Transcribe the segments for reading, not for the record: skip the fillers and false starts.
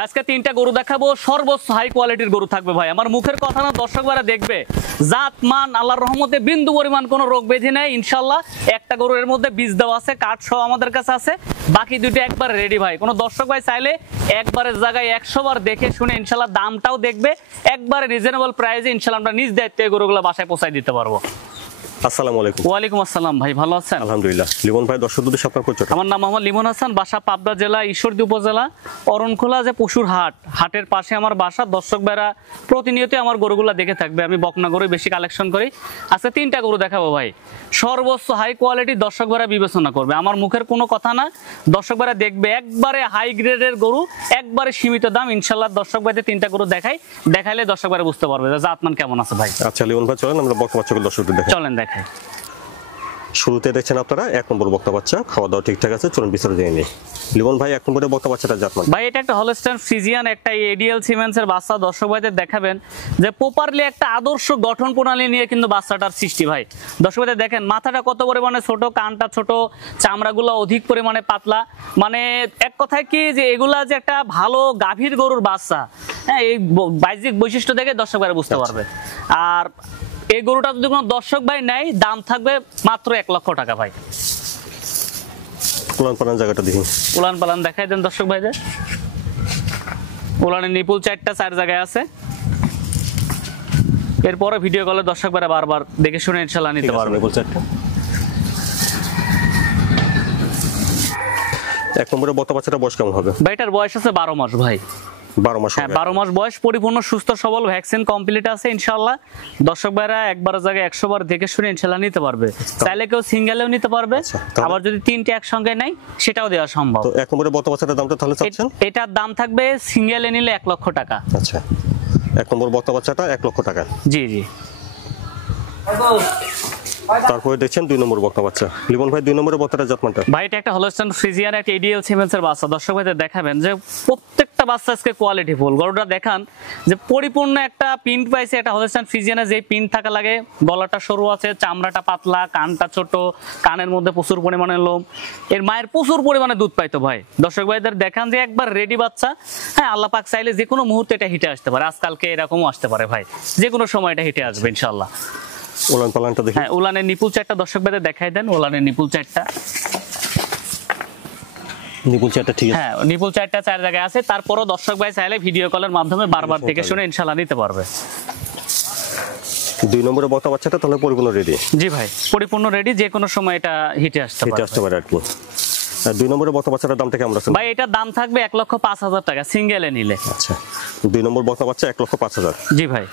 আজকে তিনটা গরু দেখাবো, সর্বোচ্চ হাই কোয়ালিটির গরু থাকবে ভাই। আমার মুখের কথা না, দর্শকরা দেখবে জাত মান আল্লাহর রহমতে বিন্দু পরিমাণ কোনো রোগ ব্যাধি নেই ইনশাআল্লাহ। একটা গরুর এর মধ্যে বীজ দেওয়া আছে, কাঠ সহ আমাদের কাছে আছে, বাকি দুটো একবার রেডি ভাই। কোনো দর্শক ভাই চাইলে একবারের জায়গায় 100 বার দেখে শুনে ইনশাআল্লাহ দামটাও দেখবে, একবারে রিজনেবল প্রাইসে ইনশাআল্লাহ আমরা নিজ দায়িত্বে গরুগুলো বাসায় পৌঁছায় দিতে পারবো। আসসালামু আলাইকুম। ওয়ালাইকুম আসসালাম ভাই, ভালো আছেন? আলহামদুলিল্লাহ। লিমন ভাই দর্শকদের আপনার পরিচয়? আমার নাম মোহাম্মদ লিমন হাসান, বাসা পাবনা জেলা ঈশ্বরদী উপজেলা অরণখোলা যে পশুর হাট, হাটের পাশে আমার বাসা। দর্শক ভাইরা প্রতিনিয়ত আমার গরুগুলা দেখে থাকবে, আমি বকনা গরু বেশি কালেকশন করি। আজকে তিনটা গরু দেখাবো ভাই, সর্বোচ্চ হাই কোয়ালিটি দর্শক ভাইরা বিবেচনা করবে, আমার মুখের কোনো কথা না। দর্শক ভাইরা দেখবে একবারে হাই গ্রেডের গরু, একবারে সীমিত দাম ইনশাআল্লাহ। দর্শক ভাইদের তিনটা গরু দেখাইলে দর্শক ভাইরা বুঝতে পারবে যে জাতমান কেমন আছে ভাই। আচ্ছা লিমন ভাই, চলেন আমরা বকনা বাচ্চাগুলো দর্শকদের দেখাই। চলেন দেখাই। শুরুতে দেখছেন আপনারা 1 নম্বর বকনা বাচ্চা, খাওয়া দাওয়া ঠিকঠাক আছে, চলুন বিস্তারিত জেনে নিই। লিমন ভাই 1 নম্বরের বকনা বাচ্চাটা জাতমান ভাই, এটা একটা হলস্টাইন ফ্রিজিয়ান, একটা এডিএল সিমেন্সের বাচ্চা। দর্শক ভাইদের দেখাবেন যে প্রপারলি একটা আদর্শ গঠন প্রণালী নিয়ে কিন্তু বাচ্চাটার সৃষ্টি ভাই। দর্শক ভাইদের দেখেন মাথাটা কত পরিমাণে ছোট, কানটা ছোট, চামড়াগুলো অধিক পরিমাণে পাতলা। মানে এক কথায় কি যে এগুলা যে একটা ভালো গাভীর গরুর বাচ্চা, হ্যাঁ, এই বাহ্যিক বৈশিষ্ট্য দেখে দর্শক ভাইরা বুঝতে পারবে। আর এই গরুটা যদি কোনো দর্শক ভাই নেয়, দাম থাকবে মাত্র 1 লক্ষ টাকা ভাই। উলান পালান জায়গাটা দেখুন, উলান পালান দেখাই দেন দর্শক ভাইদের। উলানের নিপুল 4 জায়গায় আছে। এরপরে ভিডিও কলে দর্শক ভাইরা বারবার দেখে শুনে ইনশাআল্লাহ নিতে পারবে। নিপুল 4টা। 1 নম্বরের বকনা বাচ্চাটা বয়স কেমন হবে? ভাই, এটার বয়স আছে 12 মাস ভাই। 12 মাস। হ্যাঁ, 12 মাস বয়স, পরিপূর্ণ সুস্থ সবল, ভ্যাকসিন কমপ্লিট আছে ইনশাআল্লাহ। দর্শক ভাইরা একবার জায়গায় 100 বার দেখে শুনে ইনশাআল্লাহ নিতে পারবে। চাইলে কেউ সিঙ্গেলেও নিতে পারবে, আবার যদি তিনটে একসঙ্গে নেয় সেটাও দেওয়া সম্ভব। তো 1 নম্বরের বকনা বাচ্চাটার দামটা তাহলে চাচ্ছেন? এটার দাম থাকবে সিঙ্গেলে নিলে 1 লক্ষ টাকা। আচ্ছা, 1 নম্বর বকনা বাচ্চাটা 1 লক্ষ টাকা। জি জি। তারপরে দেখছেন 2 নম্বর বকনা বাচ্চা। লিমন ভাই 2 নম্বরের বকনাটা জাতমানটা? ভাই, এটা একটা হলস্টাইন ফ্রিজিয়ান, একটা এডিএল সিমেন্সের বাচ্চা। দর্শক ভাইদের দেখাবেন যে প্রত্যেকটা বাচ্চা আজকে কোয়ালিটি ফুল। গরুটা দেখান যে পরিপূর্ণ একটা পিন পাইছে। একটা হলস্টাইন ফ্রিজিয়ানে যে পিন থাকা লাগে, গলাটা সরু আছে, চামড়াটা পাতলা, কানটা ছোট, কানের মধ্যে প্রচুর পরিমাণে লোম। এর মায়ের প্রচুর পরিমাণে দুধ পাইতো ভাই। দর্শক ভাইদের দেখান যে একবার রেডি বাচ্চা। হ্যাঁ, আল্লাহ পাক চাইলে যে কোনো মুহূর্তে এটা হিটে আসতে পারে, আজকালকে এরকমও আসতে পারে ভাই, যে কোনো সময় এটা হিটে আসবে ইনশাআল্লাহ। উলান পালানটা দেখি। হ্যাঁ, উলানের নিপুল 4টা দর্শক ভাইদের দেখাই দেন। উলানের নিপুল 4টা। নিপুল 4টা ঠিক আছে। হ্যাঁ, নিপুল 4টা 4 জায়গায় আছে। তারপরও দর্শক ভাই চাইলে ভিডিও কলের মাধ্যমে বারবার দেখে শুনে ইনশাআল্লাহ নিতে পারবে। 2 নম্বরের বকনা বাচ্চাটা তাহলে পরিপূর্ণ রেডি? জি ভাই, পরিপূর্ণ রেডি, যে কোনো সময় এটা হিটে আসতে পারে আর কি। 2 নম্বরের বকনা বাচ্চাটার দামটা কেমন আছে ভাই? এটার দাম থাকবে 1,05,000 টাকা সিঙ্গেলে নিলে। আচ্ছা, 2 নম্বর বকনা বাচ্চা 1,05,000। জি ভাই।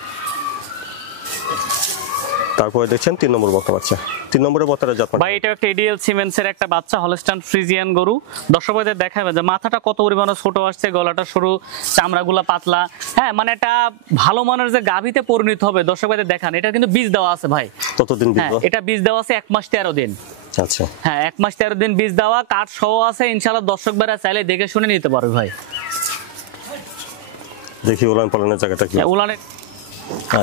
তারপরে দেখছেন 3 নম্বর বকনা বাচ্চা। 3 নম্বরের বকনাটা জাতমান ভাই, এটা একটা এডিএল সিমেন্সের একটা বাচ্চা, হলস্টাইন ফ্রিজিয়ান গরু। দর্শক ভাইদের দেখাবে যে মাথাটা কত পরিমাণে ছোট আসছে, গলাটা সরু, চামড়াগুলা পাতলা। হ্যাঁ, মানে এটা ভালো মানের যে গাভীতে পরিণত হবে। দর্শক ভাইদের দেখান, এটা কিন্তু বীজ দেওয়া আছে ভাই। কতদিন বীজ? হ্যাঁ, এটা বীজ দেওয়া আছে 1 মাস 13 দিন। আচ্ছা, হ্যাঁ, 1 মাস 13 দিন বীজ দেওয়া, কাঠ সহ আছে ইনশাআল্লাহ। দর্শক ভাইরা চাইলে দেখে শুনে নিতে পারবে ভাই। দেখি উলান পালানের জায়গাটা কি। উলানের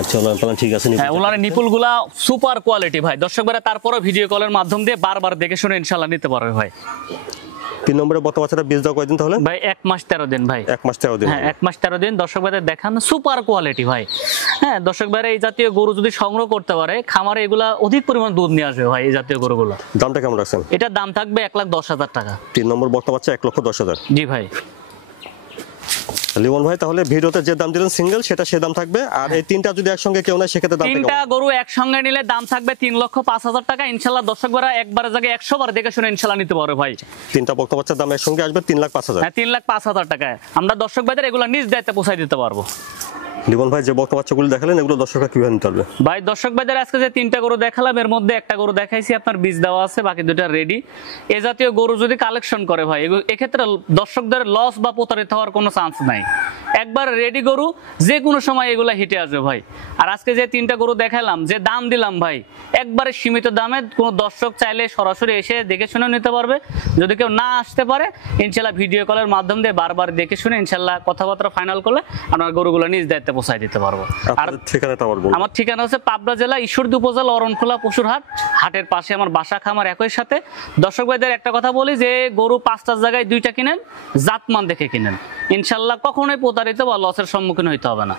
আচ্ছা, উলান পালান ঠিক আছে। হ্যাঁ, উলানের নিপুলগুলা সুপার কোয়ালিটি ভাই। দর্শক ভাইরা তারপরে ভিডিও কলের মাধ্যম দিয়ে বারবার দেখে শুনে ইনশাআল্লাহ নিতে পারবে ভাই। 3 নম্বরের বকনা বাচ্চাটা বীজ দাও কয়দিন তাহলে? ভাই, 1 মাস 13 দিন ভাই। 1 মাস 13 দিন। হ্যাঁ, 1 মাস 13 দিন। দর্শক ভাইদের দেখান সুপার কোয়ালিটি ভাই। হ্যাঁ, দর্শক ভাইরা এই জাতীয় গরু যদি সংগ্রহ করতে পারে, খামারে এগুলা অধিক পরিমাণ দুধ নিয়ে আসবে ভাই। এই জাতীয় গরুগুলো দামটা কেমন রাখছেন? এটার দাম থাকবে 1,10,000 টাকা। 3 নম্বর বকনা বাচ্চা 1,10,000। জি ভাই। লিমন ভাই, তাহলে ভিডিওতে যে দাম দিলেন সিঙ্গেল, সেটা সে দাম থাকবে। আর এই তিনটা যদি একসঙ্গে কেউ নেয় সেক্ষেত্রে দাম তিনটা গরু একসঙ্গে নিলে দাম থাকবে 3,05,000 টাকা ইনশাআল্লাহ। দর্শক ভাইরা একবারের জায়গায় 100 বার দেখে শুনে ইনশাআল্লাহ নিতে পারবে ভাই। 3টা বকনা বাচ্চার দাম একসঙ্গে আসবে 3,05,000। হ্যাঁ, 3,05,000 টাকায় আমরা দর্শক ভাইদের এগুলো নিজ দায়িত্বে পৌঁছায় দিতে পারবো। লিমন ভাই, যে বকনা বাচ্চাগুলো দেখালেন এগুলো দর্শকরা কিভাবে নিতে পারবে? ভাই, দর্শক ভাইদের আজকে যে 3টা গরু দেখালাম, এর মধ্যে একটা গরু দেখাইছি আপনার বীজ দেওয়া আছে, বাকি 2টা রেডি। এ জাতীয় গরু যদি কালেকশন করে ভাই, এক্ষেত্রে দর্শকদের লস বা প্রতারিত হওয়ার কোনো চান্স নাই। একবার রেডি গরু, যে কোনো সময় এগুলা হিটে আসবে ভাই। আর আজকে যে 3টা গরু দেখালাম, যে দাম দিলাম ভাই, একবারে সীমিত দামে কোনো দর্শক চাইলে সরাসরি এসে দেখে শুনে নিতে পারবে। যদি কেউ না আসতে পারে, ইনশাআল্লাহ ভিডিও কলের মাধ্যম দিয়ে বারবার দেখে শুনে ইনশাআল্লাহ কথাবার্তা ফাইনাল করলে আপনার গরুগুলো নিজ দায়িত্বে বাড়িতে পৌঁছায় দিতে পারবো। আর আপনাদের ঠিকানাটা আবার বলুন। আমার ঠিকানা হচ্ছে পাবনা জেলা ঈশ্বরদী উপজেলা অরণখোলা পশুর হাট, হাটের পাশে আমার বাসা খামার একই সাথে। দর্শক ভাইদের একটা কথা বলি যে গরু 5টার জায়গায় 2টা কিনেন, জাতমান দেখে কিনেন, ইনশাল্লাহ কখনোই প্রতারিত বা লসের সম্মুখীন হইতে হবে না।